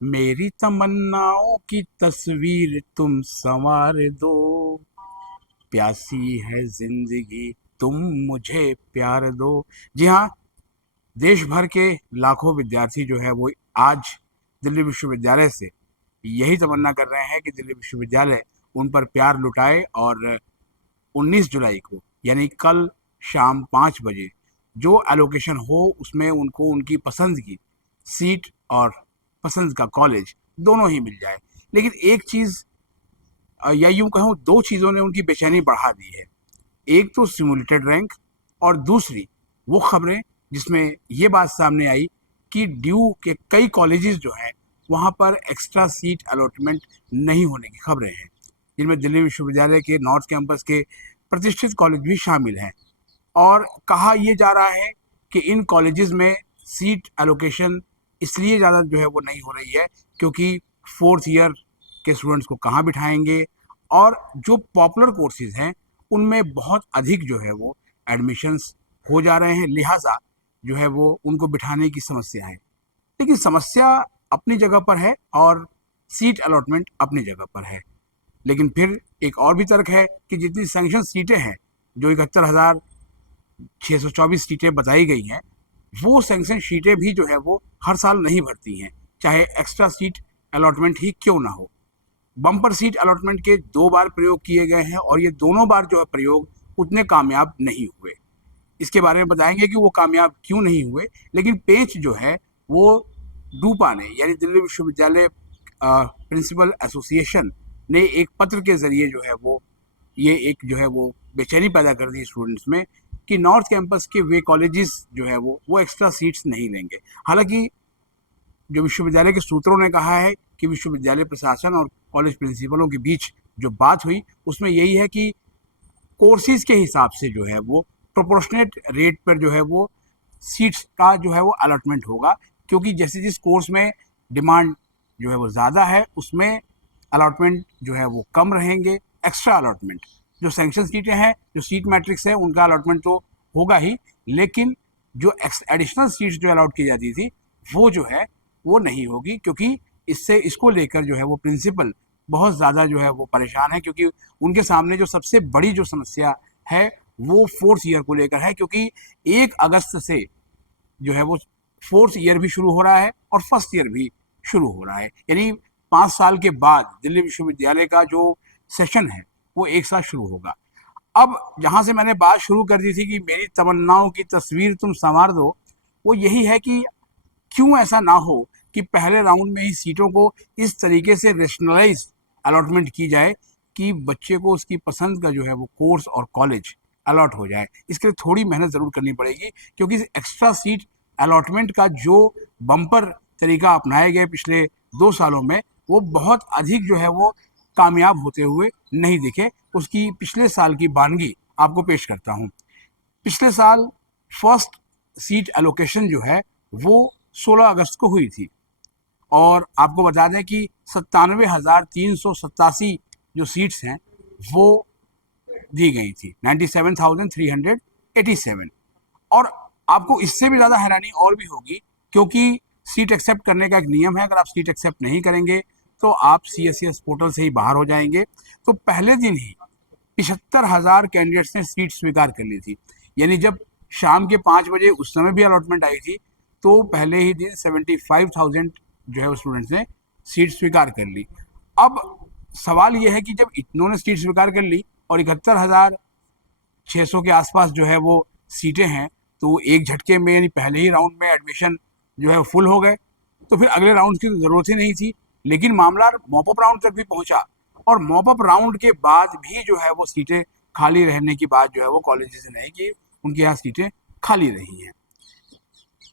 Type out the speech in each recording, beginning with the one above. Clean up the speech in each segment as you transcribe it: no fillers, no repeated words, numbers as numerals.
मेरी तमन्नाओं की तस्वीर तुम संवार दो, प्यासी है जिंदगी तुम मुझे प्यार दो। जी हाँ, देश भर के लाखों विद्यार्थी जो है वो आज दिल्ली विश्वविद्यालय से यही तमन्ना कर रहे हैं कि दिल्ली विश्वविद्यालय उन पर प्यार लुटाए और 19 जुलाई को यानी कल शाम 5 बजे जो एलोकेशन हो उसमें उनको उनकी पसंद की सीट और पसंद का कॉलेज दोनों ही मिल जाए। लेकिन एक चीज़ या यूं कहूँ दो चीज़ों ने उनकी बेचैनी बढ़ा दी है। एक तो सिमुलेटेड रैंक और दूसरी वो खबरें जिसमें ये बात सामने आई कि ड्यू के कई कॉलेजेस जो हैं वहाँ पर एक्स्ट्रा सीट अलॉटमेंट नहीं होने की खबरें हैं, जिनमें दिल्ली विश्वविद्यालय के नॉर्थ कैंपस के प्रतिष्ठित कॉलेज भी शामिल हैं। और कहा ये जा रहा है कि इन कॉलेजेस में सीट एलोकेशन इसलिए ज़्यादा जो है वो नहीं हो रही है क्योंकि फोर्थ ईयर के स्टूडेंट्स को कहाँ बिठाएंगे, और जो पॉपुलर कोर्सेज हैं उनमें बहुत अधिक जो है वो एडमिशन्स हो जा रहे हैं, लिहाजा जो है वो उनको बिठाने की समस्या है। लेकिन समस्या अपनी जगह पर है और सीट अलॉटमेंट अपनी जगह पर है। लेकिन फिर एक और भी तर्क है कि जितनी सैंक्शन सीटें हैं, जो 71,624 सीटें बताई गई हैं, वो सैंक्शन सीटें भी जो है वो हर साल नहीं भरती हैं, चाहे एक्स्ट्रा सीट अलॉटमेंट ही क्यों ना हो। बम्पर सीट अलॉटमेंट के 2 बार प्रयोग किए गए हैं और ये दोनों बार जो है प्रयोग उतने कामयाब नहीं हुए। इसके बारे में बताएंगे कि वो कामयाब क्यों नहीं हुए। लेकिन पेच जो है वो डूपा ने यानी दिल्ली विश्वविद्यालय प्रिंसिपल एसोसिएशन ने एक पत्र के जरिए जो है वो ये एक जो है वो बेचैनी पैदा कर दी स्टूडेंट्स में कि नॉर्थ कैंपस के वे कॉलेजेस जो है वो एक्स्ट्रा सीट्स नहीं लेंगे। हालांकि जो विश्वविद्यालय के सूत्रों ने कहा है कि विश्वविद्यालय प्रशासन और कॉलेज प्रिंसिपलों के बीच जो बात हुई उसमें यही है कि कोर्सेज के हिसाब से जो है वो प्रोपोर्शनेट रेट पर जो है वो सीट्स का जो है वो अलॉटमेंट होगा, क्योंकि जैसे जिस कोर्स में डिमांड जो है वो ज़्यादा है उसमें अलॉटमेंट जो है वो कम रहेंगे। एक्स्ट्रा अलॉटमेंट जो सैंक्शन सीटें हैं, जो सीट मैट्रिक्स है, उनका अलॉटमेंट तो होगा ही, लेकिन जो एडिशनल सीट्स जो अलॉट की जाती थी वो जो है वो नहीं होगी, क्योंकि इससे इसको लेकर जो है वो प्रिंसिपल बहुत ज़्यादा जो है वो परेशान है, क्योंकि उनके सामने जो सबसे बड़ी जो समस्या है वो फोर्थ ईयर को लेकर है, क्योंकि 1 अगस्त से जो है वो फोर्थ ईयर भी शुरू हो रहा है और फर्स्ट ईयर भी शुरू हो रहा है। यानी 5 साल के बाद दिल्ली विश्वविद्यालय का जो सेशन है वो एक साथ शुरू होगा। अब जहाँ से मैंने बात शुरू कर दी थी कि मेरी तमन्नाओं की तस्वीर तुम संवार दो, वो यही है कि क्यों ऐसा ना हो कि पहले राउंड में ही सीटों को इस तरीके से रेशनलाइज अलॉटमेंट की जाए कि बच्चे को उसकी पसंद का जो है वो कोर्स और कॉलेज अलॉट हो जाए। इसके लिए थोड़ी मेहनत ज़रूर करनी पड़ेगी, क्योंकि एक्स्ट्रा सीट अलॉटमेंट का जो बम्पर तरीका अपनाए गए पिछले 2 सालों में वो बहुत अधिक जो है वो कामयाब होते हुए नहीं दिखे। उसकी पिछले साल की बानगी आपको पेश करता हूँ। पिछले साल फर्स्ट सीट एलोकेशन जो है वो 16 अगस्त को हुई थी, और आपको बता दें कि 97,387 जो सीट्स हैं वो दी गई थी, 97,387। और आपको इससे भी ज़्यादा हैरानी और भी होगी, क्योंकि सीट एक्सेप्ट करने का एक नियम है, अगर आप सीट एक्सेप्ट नहीं करेंगे तो आप CSCS पोर्टल से ही बाहर हो जाएंगे। तो पहले दिन ही 75,000 कैंडिडेट्स ने सीट स्वीकार कर ली थी। यानी जब शाम के 5 बजे उस समय भी अलॉटमेंट आई थी तो पहले ही दिन 75,000 जो है स्टूडेंट्स ने सीट स्वीकार कर ली। अब सवाल यह है कि जब इन्होंने सीट स्वीकार कर ली और 71,600 के आसपास जो है वो सीटें हैं, तो एक झटके में यानी पहले ही राउंड में एडमिशन जो है फुल हो गए, तो फिर अगले राउंड की तो ज़रूरत ही नहीं थी। लेकिन मामला मॉप अप राउंड तक भी पहुंचा, और मॉप अप राउंड के बाद भी जो है वो सीटें खाली रहने की बात जो है वो कॉलेज से नहीं कि उनके यहाँ सीटें खाली रही हैं।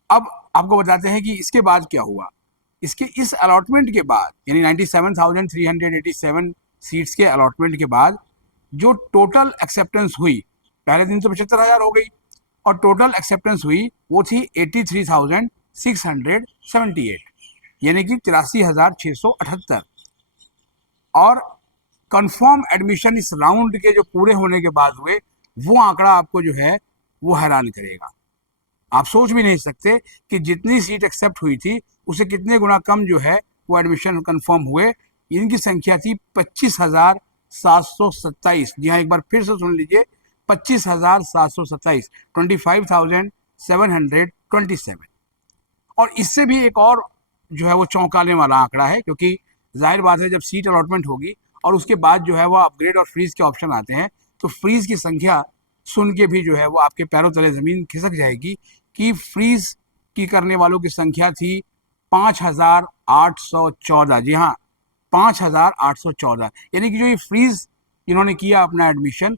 अब आपको बताते हैं कि इसके बाद क्या हुआ। इसके इस अलॉटमेंट के बाद यानी 97,387 सीट्स के अलॉटमेंट के बाद जो टोटल एक्सेप्टेंस हुई, पहले दिन तो 75,000 हो गई, और टोटल एक्सेप्टेंस हुई वो थी 83,678, यानी कि 83,678। और कंफर्म एडमिशन इस राउंड के जो पूरे होने के बाद हुए वो आंकड़ा आपको जो है वो हैरान करेगा। आप सोच भी नहीं सकते कि जितनी सीट एक्सेप्ट हुई थी उसे कितने गुना कम जो है वो एडमिशन कंफर्म हुए, इनकी संख्या थी 25,727। जी हाँ, एक बार फिर से सुन लीजिए, 25,727, 25,727। और इससे भी एक और जो है वो चौंकाने वाला आंकड़ा है, क्योंकि जाहिर बात है जब सीट अलॉटमेंट होगी और उसके बाद जो है वो अपग्रेड और फ्रीज के ऑप्शन आते हैं, तो फ्रीज की संख्या सुन के भी जो है वो आपके पैरों तले ज़मीन खिसक जाएगी कि फ्रीज की करने वालों की संख्या थी 5,814। जी हाँ, 5,814। यानी कि जो ये फ्रीज इन्होंने किया अपना एडमिशन,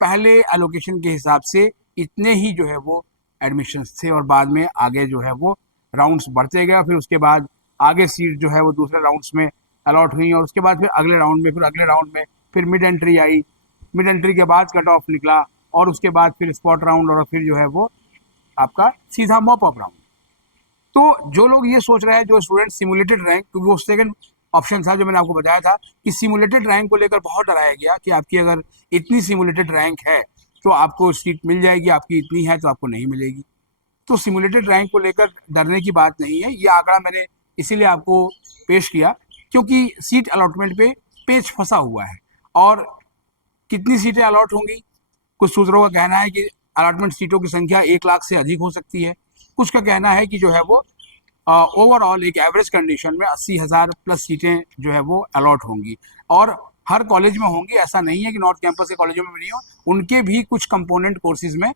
पहले एलोकेशन के हिसाब से इतने ही जो है वो एडमिशन्स थे, और बाद में आगे जो है वो राउंड्स बढ़ते गए, फिर उसके बाद आगे सीट जो है वो दूसरे राउंड्स में अलॉट हुई, और उसके बाद फिर अगले राउंड में, फिर अगले राउंड में फिर मिड एंट्री आई, मिड एंट्री के बाद कट ऑफ निकला, और उसके बाद फिर स्पॉट राउंड, और फिर जो है वो आपका सीधा मॉप अप राउंड। तो जो लोग ये सोच रहे हैं, जो स्टूडेंट सिमुलेटेड रैंक, क्योंकि वो सेकंड ऑप्शन था जो मैंने आपको बताया था कि सिमुलेटेड रैंक को लेकर बहुत डराया गया कि आपकी अगर इतनी सिमुलेटेड रैंक है तो आपको सीट मिल जाएगी, आपकी इतनी है तो आपको नहीं मिलेगी। तो सिमुलेटेड रैंक को लेकर डरने की बात नहीं है। ये आंकड़ा मैंने इसीलिए आपको पेश किया क्योंकि सीट अलॉटमेंट पे पेच फंसा हुआ है। और कितनी सीटें अलॉट होंगी, कुछ सूत्रों का कहना है कि अलॉटमेंट सीटों की संख्या 1 लाख से अधिक हो सकती है। कुछ का कहना है कि जो है वो ओवरऑल एक एवरेज कंडीशन में 80,000 प्लस सीटें जो है वो अलॉट होंगी, और हर कॉलेज में होंगी। ऐसा नहीं है कि नॉर्थ कैंपस के कॉलेजों में भी नहीं हो, उनके भी कुछ कंपोनेंट कोर्सेज में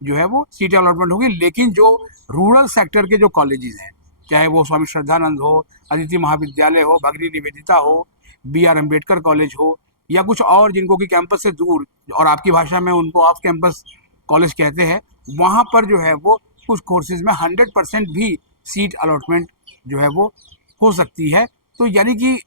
जो है वो सीटें अलॉटमेंट होगी। लेकिन जो रूरल सेक्टर के जो कॉलेजेस हैं, चाहे वो स्वामी श्रद्धानंद हो, अदिति महाविद्यालय हो, भगिनी निवेदिता हो, BR अम्बेडकर कॉलेज हो, या कुछ और जिनको कि कैंपस से दूर, और आपकी भाषा में उनको ऑफ कैंपस कॉलेज कहते हैं, वहाँ पर जो है वो कुछ कोर्सेज में 100% भी सीट अलॉटमेंट जो है वो हो सकती है। तो यानी कि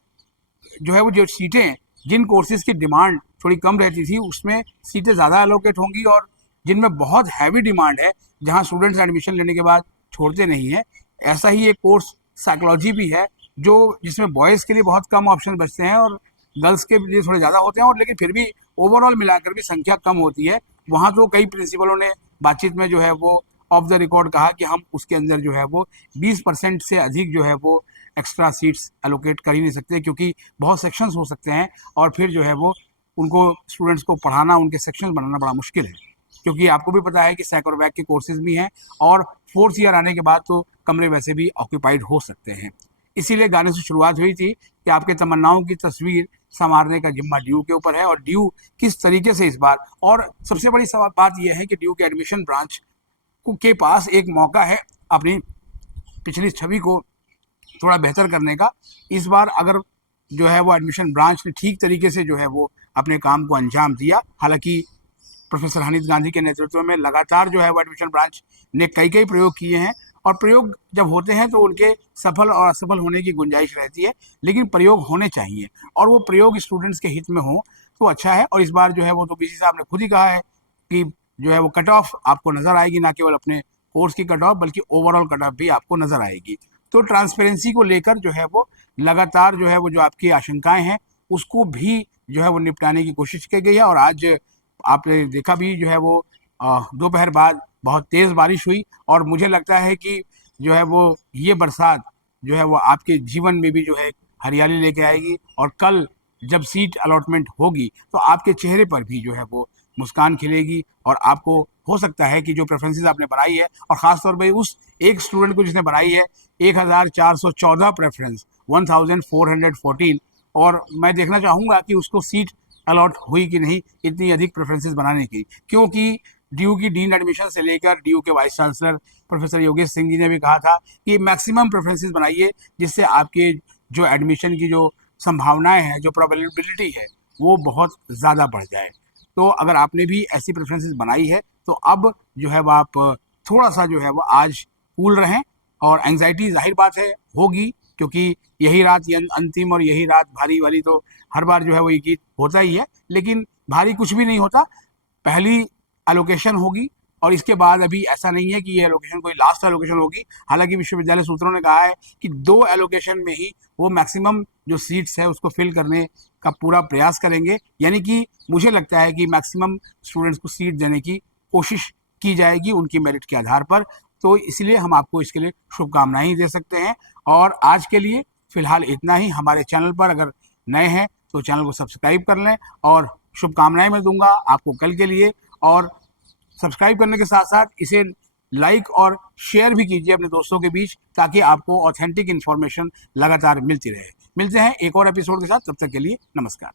जो है वो जो सीटें, जिन कोर्सेज की डिमांड थोड़ी कम रहती थी, उसमें सीटें ज़्यादा एलोकेट होंगी, और जिनमें बहुत हैवी डिमांड है, जहाँ स्टूडेंट्स एडमिशन लेने के बाद छोड़ते नहीं है, ऐसा ही एक कोर्स साइकोलॉजी भी है, जो जिसमें बॉयज़ के लिए बहुत कम ऑप्शन बचते हैं और गर्ल्स के लिए थोड़े ज़्यादा होते हैं, और लेकिन फिर भी ओवरऑल मिलाकर भी संख्या कम होती है। वहाँ तो कई प्रिंसिपलों ने बातचीत में जो है वो ऑफ द रिकॉर्ड कहा कि हम उसके अंदर जो है वो 20% से अधिक जो है वो एक्स्ट्रा सीट्स एलोकेट कर ही नहीं सकते, क्योंकि बहुत सेक्शंस हो सकते हैं, और फिर जो है वो उनको स्टूडेंट्स को पढ़ाना, उनके सेक्शंस बनाना बड़ा मुश्किल है। क्योंकि आपको भी पता है कि सैक और वैक के कोर्सेज भी हैं, और 4th ईयर आने के बाद तो कमरे वैसे भी ऑक्यूपाइड हो सकते हैं। इसीलिए गाने से शुरुआत हुई थी कि आपके तमन्नाओं की तस्वीर संवारने का जिम्मा ड्यू के ऊपर है, और ड्यू किस तरीके से इस बार, और सबसे बड़ी बात यह है कि ड्यू के एडमिशन ब्रांच के पास एक मौका है अपनी पिछली छवि को थोड़ा बेहतर करने का। इस बार अगर जो है वो एडमिशन ब्रांच ने ठीक तरीके से जो है वो अपने काम को अंजाम दिया, हालांकि प्रोफेसर हनीत गांधी के नेतृत्व में लगातार जो है वो एडमिशन ब्रांच ने कई प्रयोग किए हैं, और प्रयोग जब होते हैं तो उनके सफल और असफल होने की गुंजाइश रहती है, लेकिन प्रयोग होने चाहिए, और वो प्रयोग स्टूडेंट्स के हित में हो तो अच्छा है। और इस बार जो है वो तो BC साहब ने खुद ही कहा है कि जो है वो कट ऑफ आपको नज़र आएगी, ना केवल अपने कोर्स की कट ऑफ बल्कि ओवरऑल कट ऑफ भी आपको नज़र आएगी। तो ट्रांसपेरेंसी को लेकर जो है वो लगातार जो है वो जो आपकी आशंकाएं हैं उसको भी जो है वो निपटाने की कोशिश की गई है। और आज आपने देखा भी जो है वो दोपहर बाद बहुत तेज़ बारिश हुई, और मुझे लगता है कि जो है वो ये बरसात जो है वो आपके जीवन में भी जो है हरियाली लेके आएगी, और कल जब सीट अलॉटमेंट होगी तो आपके चेहरे पर भी जो है वो मुस्कान खिलेगी, और आपको हो सकता है कि जो प्रेफरेंसेस आपने बनाई है, और ख़ासतौर पर उस एक स्टूडेंट को जिसने बनाई है 1414 प्रेफरेंस, 1414, और मैं देखना चाहूँगा कि उसको सीट अलॉट हुई कि नहीं इतनी अधिक प्रेफरेंसेस बनाने की, क्योंकि ड्यू की डीन एडमिशन से लेकर ड्यू के vice chancellor professor Yogesh Singh ji ने भी कहा था कि मैक्सिमम प्रेफरेंसेस बनाइए, जिससे आपके जो एडमिशन की जो संभावनाएं हैं, जो प्रोबेबिलिटी है, वो बहुत ज़्यादा बढ़ जाए। तो अगर आपने भी ऐसी प्रेफरेंसेस बनाई है तो अब जो है वो आप थोड़ा सा जो है वो आज कूल रहें, और एंग्जाइटी जाहिर बात है होगी, क्योंकि यही रात अंतिम और यही रात भारी वाली, तो हर बार जो है वो ये गीत होता ही है, लेकिन भारी कुछ भी नहीं होता। पहली एलोकेशन होगी, और इसके बाद अभी ऐसा नहीं है कि ये एलोकेशन कोई लास्ट एलोकेशन होगी। हालांकि विश्वविद्यालय सूत्रों ने कहा है कि 2 एलोकेशन में ही वो मैक्सिमम जो सीट्स है उसको फिल करने का पूरा प्रयास करेंगे, यानी कि मुझे लगता है कि मैक्सिमम स्टूडेंट्स को सीट देने की कोशिश की जाएगी उनकी मेरिट के आधार पर। तो इसलिए हम आपको इसके लिए शुभकामनाएं दे सकते हैं। और आज के लिए फिलहाल इतना ही। हमारे चैनल पर अगर नए हैं तो चैनल को सब्सक्राइब कर लें और शुभकामनाएं मैं दूंगा आपको कल के लिए। और सब्सक्राइब करने के साथ साथ इसे लाइक और शेयर भी कीजिए अपने दोस्तों के बीच, ताकि आपको ऑथेंटिक इन्फॉर्मेशन लगातार मिलती रहे। मिलते हैं एक और एपिसोड के साथ, तब तक के लिए नमस्कार।